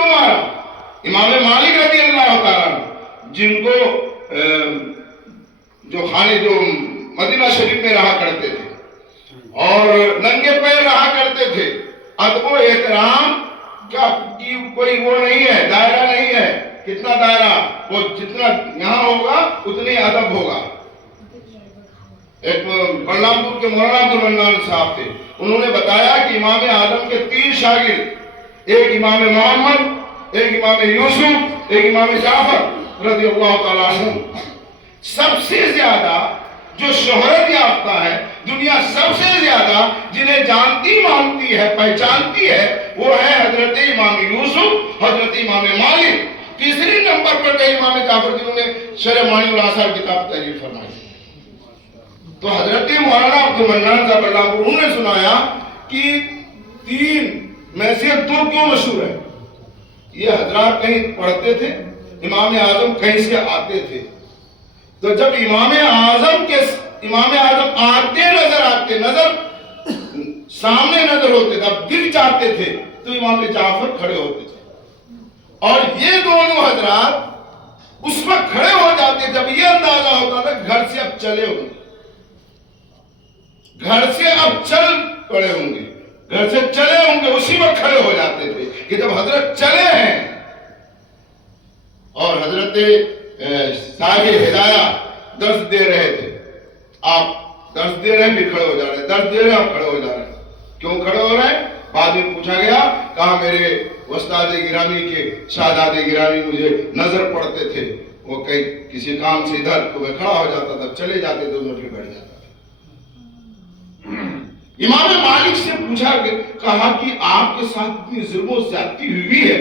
کیوں مارا؟ امام مالک رضی اللہ تعالیٰ جن کو جو مدینہ شریف میں رہا کرتے تھے اور ننگے پیر رہا کرتے تھے، ادب و احترام کا کوئی وہ نہیں ہے، دائرہ نہیں ہے. کتنا دائرہ؟ وہ جتنا یہاں ہوگا اتنی ادب ہوگا. ایک بلرامپور کے مولانا عبد المنان صاحب تھے، انہوں نے بتایا کہ امام اعظم کے 3 شاگرد، ایک امام محمد، ایک امام یوسف، ایک امام جعفر رضی اللہ تعالیٰ عنہ، سب سے زیادہ جو شہرت یافتہ ہے، دنیا سب سے زیادہ جنہیں جانتی مانتی ہے، پہچانتی ہے، وہ ہے حضرت امام یوسف، حضرت امام مالک. تیسری نمبر پر گئے امام جعفر، جنہوں نے شرح معانی الاثار کتاب تحریر فرمائی. تو حضرت مولانا عبد المنان صاحب اللہ کو انہوں نے سنایا کہ 3 میں سے 2 کیوں مشہور ہیں. یہ حضرات کہیں پڑھتے تھے، امام اعظم کہیں سے آتے تھے. تو جب امام اعظم آتے نظر سامنے نظر ہوتے تھے، اب دل چاہتے تھے تو امام جعفر کھڑے ہوتے تھے. اور یہ دونوں حضرات اس وقت کھڑے ہو جاتے جب یہ اندازہ ہوتا تھا گھر سے اب چلے ہوں گے، گھر سے اب چل پڑے ہوں گے، گھر سے چلے ہوں گے. اسی وقت کھڑے ہو جاتے تھے کہ جب حضرت چلے ہیں اور حضرت صاحب ہدایہ درس دے رہے تھے، آپ درس دے رہے ہیں پھر کھڑے ہو جا رہے ہیں، درس دے رہے ہیں آپ کھڑے ہو جا رہے ہیں. کیوں کھڑے ہو رہے ہیں؟ بعد میں پوچھا گیا، کہا میرے استاد گرامی کے شہزاد گرامی مجھے نظر پڑتے تھے، وہ کسی کام سے ادھر تو میں کھڑا ہو جاتا تھا، چلے جاتے تو اٹھ کے بیٹھ جاتا. امام مالک سے پوچھا، کہا کہ آپ کے ساتھ اتنی ظلم و زیادتی ہوئی ہے